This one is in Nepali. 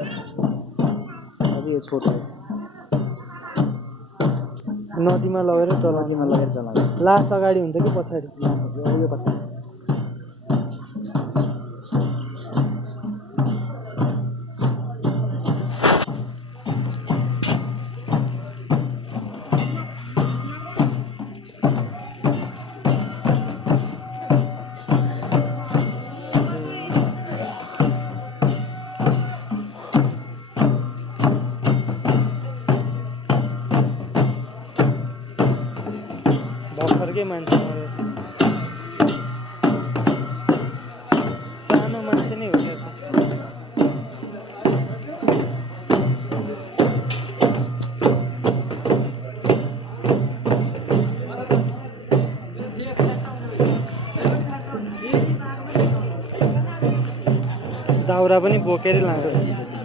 अझै यो छोटो रहेछ नदीमा लगेर चलाउने लास अगाडि हुन्छ कि पछाडि यो पछाडि भर्खरकै मान्छे मरे जस्तो सानो मान्छे नै हो क्या दाउरा पनि बोकेरै लाँदो रहेछ